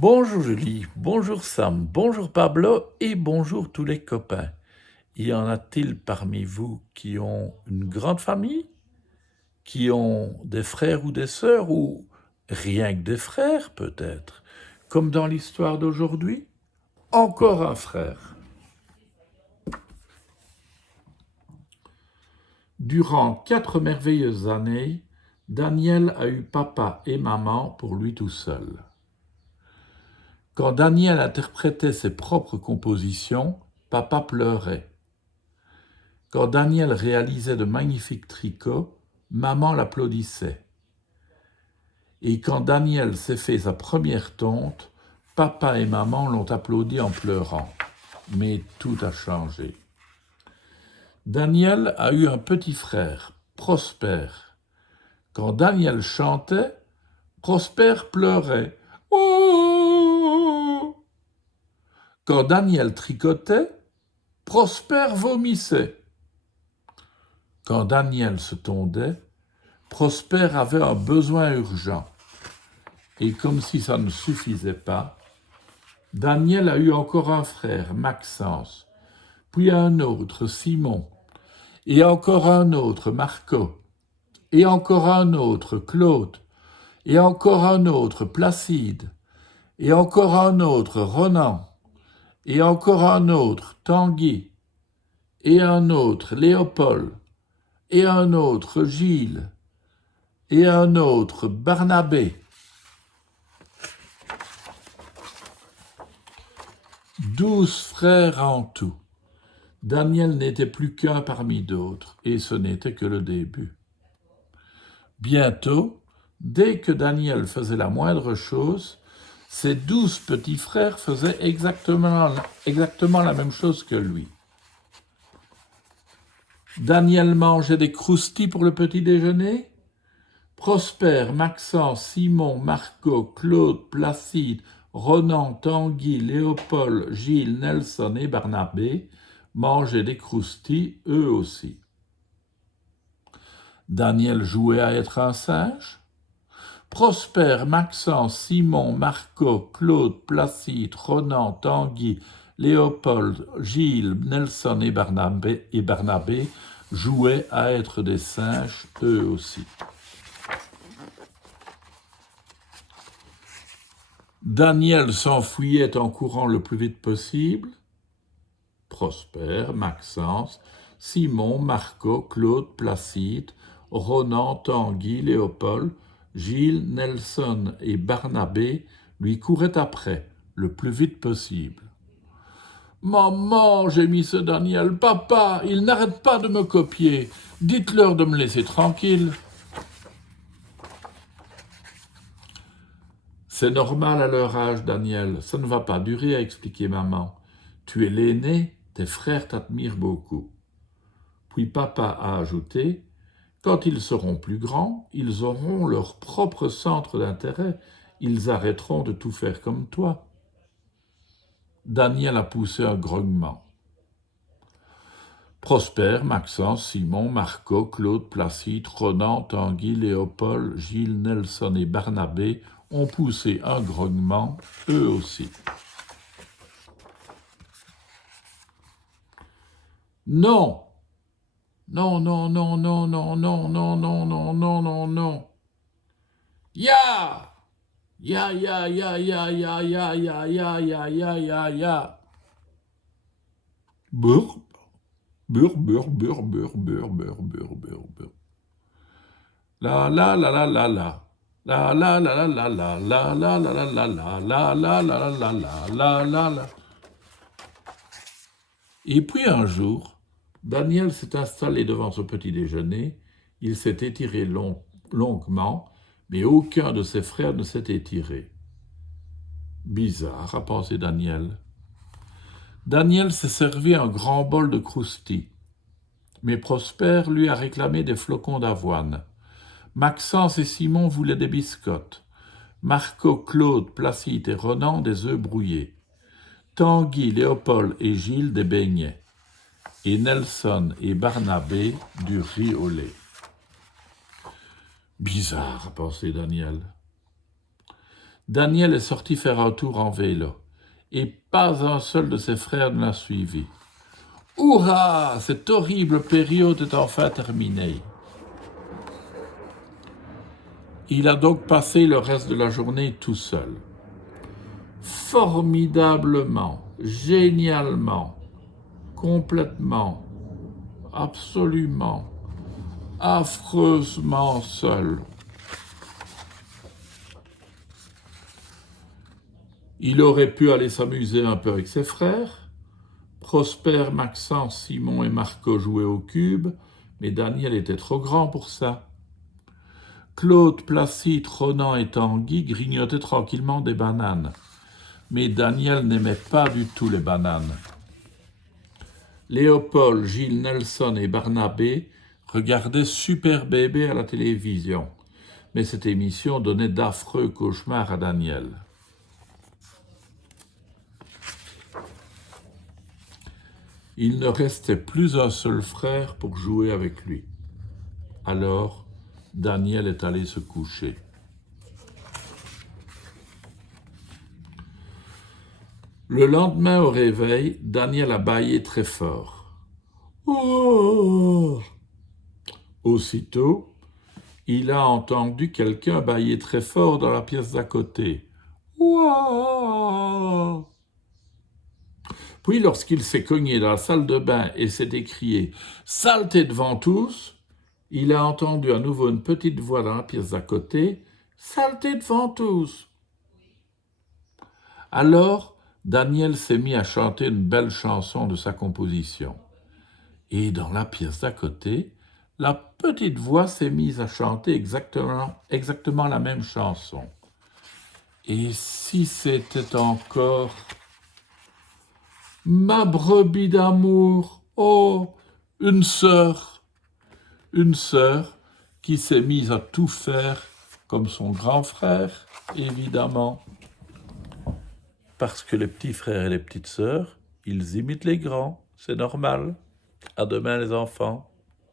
Bonjour Julie, bonjour Sam, bonjour Pablo et bonjour tous les copains. Y en a-t-il parmi vous qui ont une grande famille, qui ont des frères ou des sœurs, ou rien que des frères peut-être, comme dans l'histoire d'aujourd'hui? Encore un frère. Durant 4 merveilleuses années, Daniel a eu papa et maman pour lui tout seul. Quand Daniel interprétait ses propres compositions, papa pleurait. Quand Daniel réalisait de magnifiques tricots, maman l'applaudissait. Et quand Daniel s'est fait sa première tonte, papa et maman l'ont applaudi en pleurant. Mais tout a changé. Daniel a eu un petit frère, Prosper. Quand Daniel chantait, Prosper pleurait. Oh! Quand Daniel tricotait, Prosper vomissait. Quand Daniel se tondait, Prosper avait un besoin urgent. Et comme si ça ne suffisait pas, Daniel a eu encore un frère, Maxence, puis un autre, Simon, et encore un autre, Marco, et encore un autre, Claude, et encore un autre, Placide, et encore un autre, Ronan, et encore un autre, Tanguy, et un autre, Léopold, et un autre, Gilles, et un autre, Barnabé. 12 frères en tout. Daniel n'était plus qu'un parmi d'autres, et ce n'était que le début. Bientôt, dès que Daniel faisait la moindre chose, ses 12 petits frères faisaient exactement la même chose que lui. Daniel mangeait des croustilles pour le petit déjeuner. Prosper, Maxence, Simon, Marco, Claude, Placide, Ronan, Tanguy, Léopold, Gilles, Nelson et Barnabé mangeaient des croustilles eux aussi. Daniel jouait à être un singe. Prosper, Maxence, Simon, Marco, Claude, Placide, Ronan, Tanguy, Léopold, Gilles, Nelson et Barnabé jouaient à être des singes eux aussi. Daniel s'enfuyait en courant le plus vite possible. Prosper, Maxence, Simon, Marco, Claude, Placide, Ronan, Tanguy, Léopold, Gilles, Nelson et Barnabé lui couraient après, le plus vite possible. « Maman, gémit ce Daniel, papa, ils n'arrêtent pas de me copier. Dites-leur de me laisser tranquille. » C'est normal à leur âge, Daniel, ça ne va pas durer, a expliqué maman. Tu es l'aîné, tes frères t'admirent beaucoup. Puis papa a ajouté, quand ils seront plus grands, ils auront leur propre centre d'intérêt, ils arrêteront de tout faire comme toi. Daniel a poussé un grognement. Prosper, Maxence, Simon, Marco, Claude, Placide, Ronan, Tanguy, Léopold, Gilles, Nelson et Barnabé ont poussé un grognement, eux aussi. Non! Non, non, non, non, non, non, non, non, non, non, non, non. Ya! Ya, ya, ya, ya, ya, ya, ya, ya, ya, ya, ya, ya. Burr, burr, burr, burr, burr, burr, burr, burr, burr, burr. La la la la la la. La la la la la la la la la la la la la la la la la la la la. Et puis un jour, Daniel s'est installé devant son petit déjeuner, il s'est étiré longuement, mais aucun de ses frères ne s'est étiré. Bizarre, a pensé Daniel. Daniel s'est servi un grand bol de croustilles, mais Prosper lui a réclamé des flocons d'avoine. Maxence et Simon voulaient des biscottes. Marco, Claude, Placide et Ronan des œufs brouillés. Tanguy, Léopold et Gilles des beignets. Et Nelson et Barnabé du riz au lait. Bizarre, a pensé Daniel. Daniel est sorti faire un tour en vélo, et pas un seul de ses frères ne l'a suivi. Hurrah! Cette horrible période est enfin terminée. Il a donc passé le reste de la journée tout seul. Formidablement, génialement, complètement, absolument, affreusement seul. Il aurait pu aller s'amuser un peu avec ses frères. Prosper, Maxence, Simon et Marco jouaient au cube, mais Daniel était trop grand pour ça. Claude, Placide, Ronan et Tanguy grignotaient tranquillement des bananes. Mais Daniel n'aimait pas du tout les bananes. Léopold, Gilles, Nelson et Barnabé regardaient Super Bébé à la télévision. Mais cette émission donnait d'affreux cauchemars à Daniel. Il ne restait plus un seul frère pour jouer avec lui. Alors, Daniel est allé se coucher. Le lendemain au réveil, Daniel a bâillé très fort. Oh! Aussitôt, il a entendu quelqu'un bâiller très fort dans la pièce d'à côté. Ouah! Puis, lorsqu'il s'est cogné dans la salle de bain et s'est écrié « Saleté devant tous !», il a entendu à nouveau une petite voix dans la pièce d'à côté « Saleté devant tous !». Alors, Daniel s'est mis à chanter une belle chanson de sa composition. Et dans la pièce d'à côté, la petite voix s'est mise à chanter exactement la même chanson. Et si c'était encore ma brebis d'amour, oh, une sœur qui s'est mise à tout faire comme son grand frère, évidemment. Parce que les petits frères et les petites sœurs, ils imitent les grands, c'est normal. À demain les enfants.